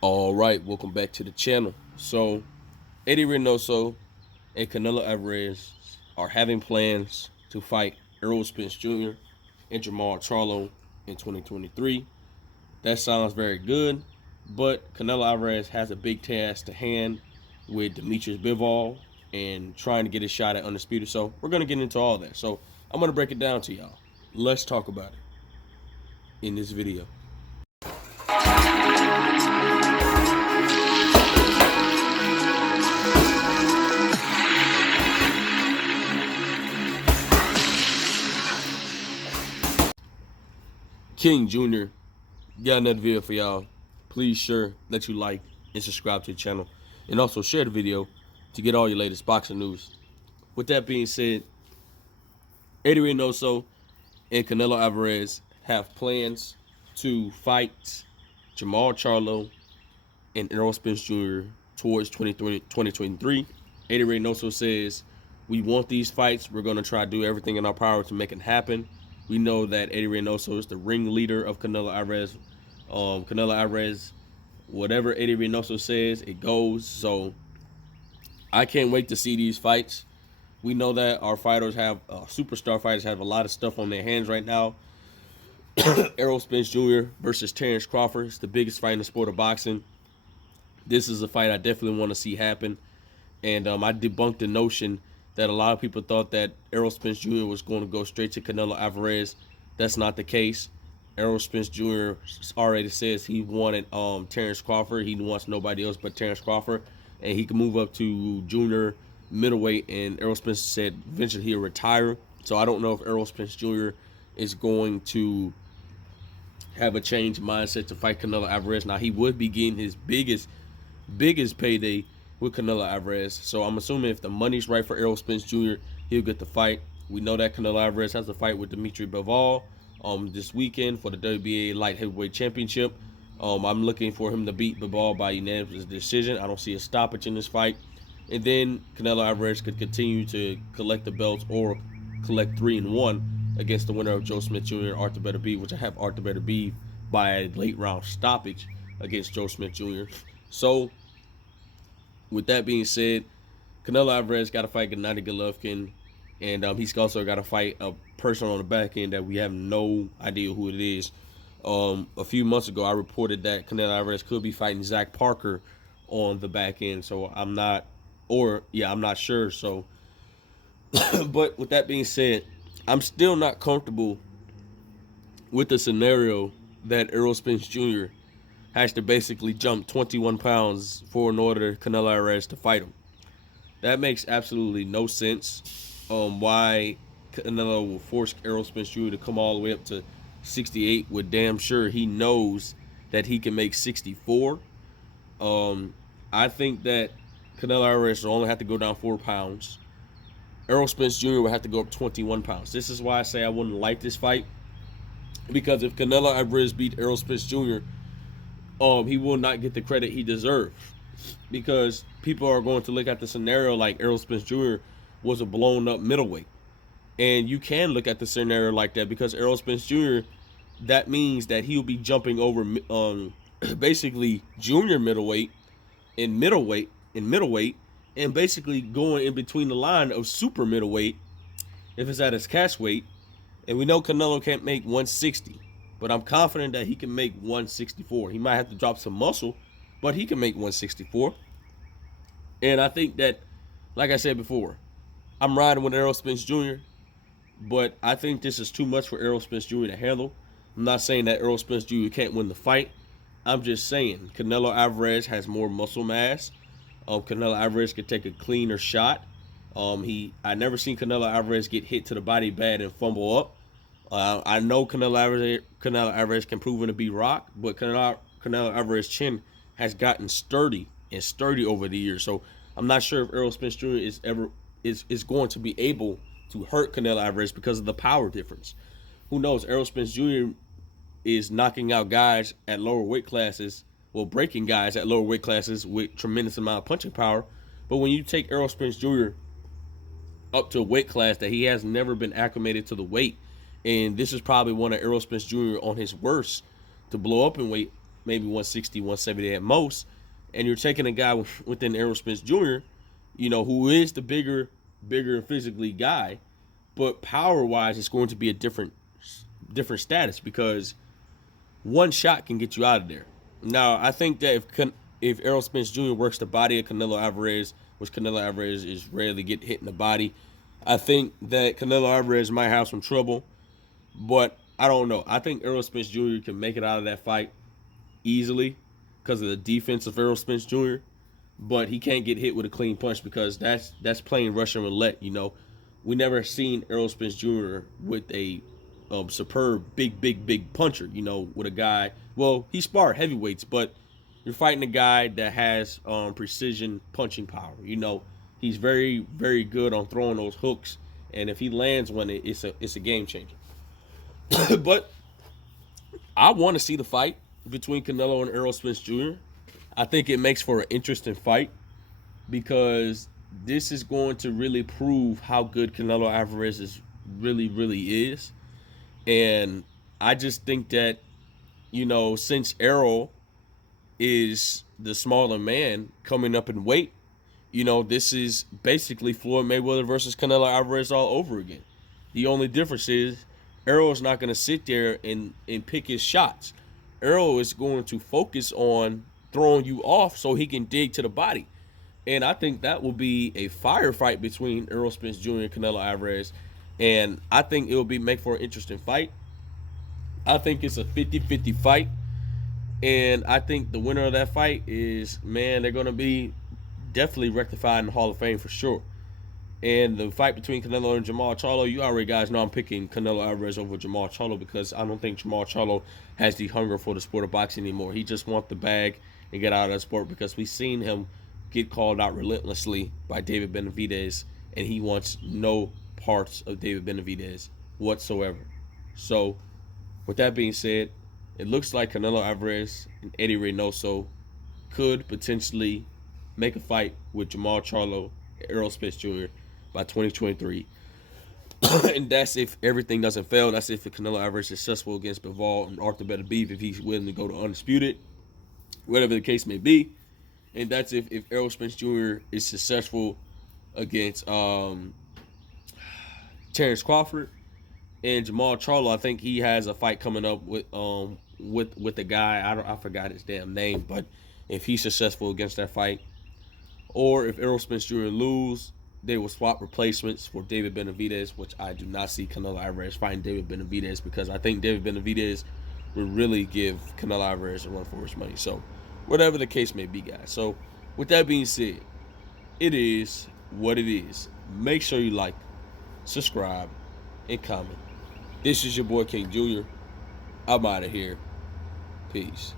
All right, welcome back to the channel. So, Eddy Reynoso and Canelo Alvarez are having plans to fight Errol Spence Jr. and Jermall Charlo in 2023. That sounds very good, but Canelo Alvarez has a big task to hand with Demetrius Bivol and trying to get a shot at Undisputed. So, we're going to get into all that. So, I'm going to break it down to y'all. Let's talk about it in this video. King Jr. got another video for y'all. Please sure that you like and subscribe to the channel. And also share the video to get all your latest boxing news. With that being said, Eddy Reynoso and Canelo Alvarez have plans to fight Jermall Charlo and Errol Spence Jr. towards 2023. Eddy Reynoso says, we want these fights. We're going to try to do everything in our power to make it happen. We know that Eddy Reynoso is the ringleader of Canelo Alvarez. Canelo Alvarez, whatever Eddy Reynoso says, it goes. So I can't wait to see these fights. We know that our fighters have, superstar fighters have a lot of stuff on their hands right now. Errol Spence Jr. versus Terrence Crawford is the biggest fight in the sport of boxing. This is a fight I definitely want to see happen. And I debunked the notion that a lot of people thought that Errol Spence Jr. was going to go straight to Canelo Alvarez. That's not the case. Errol Spence Jr. already says he wanted Terrence Crawford. He wants nobody else but Terrence Crawford. And he can move up to junior middleweight. And Errol Spence said eventually he'll retire. So I don't know if Errol Spence Jr. is going to have a changed mindset to fight Canelo Alvarez. Now, he would be getting his biggest payday with Canelo Alvarez. So I'm assuming if the money's right for Errol Spence Jr., he'll get the fight. We know that Canelo Alvarez has a fight with Demetrius Bivol this weekend for the WBA Light Heavyweight Championship. I'm looking for him to beat Bivol by unanimous decision. I don't see a stoppage in this fight. And then Canelo Alvarez could continue to collect the belts or collect 3-1 against the winner of Joe Smith Jr. and Arthur Better Beef, which I have Arthur Better Beef by a late round stoppage against Joe Smith Jr. So with that being said, Canelo Alvarez got to fight Gennady Golovkin, and he's also got to fight a person on the back end that we have no idea who it is. A few months ago, I reported that Canelo Alvarez could be fighting Zach Parker on the back end, so I'm not sure. So, but with that being said, I'm still not comfortable with the scenario that Errol Spence Jr. has to basically jump 21 pounds in order for Canelo Alvarez to fight him. That makes absolutely no sense. Why Canelo will force Errol Spence Jr. to come all the way up to 68 with damn sure he knows that he can make 64. I think that Canelo Alvarez will only have to go down 4 pounds. Errol Spence Jr. will have to go up 21 pounds. This is why I say I wouldn't like this fight. Because if Canelo Alvarez beat Errol Spence Jr., he will not get the credit he deserves, because people are going to look at the scenario like Errol Spence Jr. was a blown up middleweight. And you can look at the scenario like that because Errol Spence Jr., that means that he'll be jumping over basically junior middleweight and middleweight and basically going in between the line of super middleweight if it's at his catch weight. And we know Canelo can't make 160. But I'm confident that he can make 164. He might have to drop some muscle, but he can make 164. And I think that, like I said before, I'm riding with Errol Spence Jr., but I think this is too much for Errol Spence Jr. to handle. I'm not saying that Errol Spence Jr. can't win the fight. I'm just saying Canelo Alvarez has more muscle mass. Canelo Alvarez could take a cleaner shot. I never seen Canelo Alvarez get hit to the body bad and fumble up. I know Canelo Alvarez can prove to be rock, but Canelo Alvarez's chin has gotten sturdy over the years. So I'm not sure if Errol Spence Jr. is going to be able to hurt Canelo Alvarez because of the power difference. Who knows? Errol Spence Jr. is knocking out guys at lower weight classes, breaking guys at lower weight classes with tremendous amount of punching power. But when you take Errol Spence Jr. up to a weight class that he has never been acclimated to the weight, and this is probably one of Errol Spence Jr. on his worst to blow up in weight, maybe 160, 170 at most, and you're taking a guy within Errol Spence Jr., you know, who is the bigger physically guy, but power-wise, it's going to be a different status because one shot can get you out of there. Now, I think that if Errol Spence Jr. works the body of Canelo Alvarez, which Canelo Alvarez is rarely get hit in the body, I think that Canelo Alvarez might have some trouble, but I don't know. I think Errol Spence Jr. can make it out of that fight easily because of the defense of Errol Spence Jr., but he can't get hit with a clean punch because that's playing Russian roulette, you know. We never seen Errol Spence Jr. with a superb, big puncher, you know, with a guy. Well, he sparred heavyweights, but you're fighting a guy that has precision punching power. You know, he's very good on throwing those hooks, and if he lands one, it's a game changer. But I want to see the fight between Canelo and Errol Spence Jr. I think it makes for an interesting fight because this is going to really prove how good Canelo Alvarez really is. And I just think that, you know, since Errol is the smaller man coming up in weight, you know, this is basically Floyd Mayweather versus Canelo Alvarez all over again. The only difference is Errol is not going to sit there and pick his shots. Errol is going to focus on throwing you off so he can dig to the body. And I think that will be a firefight between Errol Spence Jr. and Canelo Alvarez. And I think it will make for an interesting fight. I think it's a 50-50 fight. And I think the winner of that fight is, man, they're going to be definitely rectified in the Hall of Fame for sure. And the fight between Canelo and Jermall Charlo, you already guys know I'm picking Canelo Alvarez over Jermall Charlo because I don't think Jermall Charlo has the hunger for the sport of boxing anymore. He just wants the bag and get out of the sport because we've seen him get called out relentlessly by David Benavidez, and he wants no parts of David Benavidez whatsoever. So, with that being said, it looks like Canelo Alvarez and Eddy Reynoso could potentially make a fight with Jermall Charlo and Errol Spence Jr. by 2023. And that's if everything doesn't fail. That's if Canelo Alvarez is successful against Bivol and Arthur Beterbiev, if he's willing to go to undisputed, whatever the case may be. And that's if Errol Spence Jr. is successful against Terrence Crawford and Jermall Charlo. I think he has a fight coming up with the guy. I forgot his damn name, but if he's successful against that fight, or if Errol Spence Jr. lose, they will swap replacements for David Benavidez, which I do not see Canelo Alvarez fighting David Benavidez because I think David Benavidez would really give Canelo Alvarez a run for his money. So, whatever the case may be, guys. So, with that being said, it is what it is. Make sure you like, subscribe, and comment. This is your boy King Jr. I'm out of here. Peace.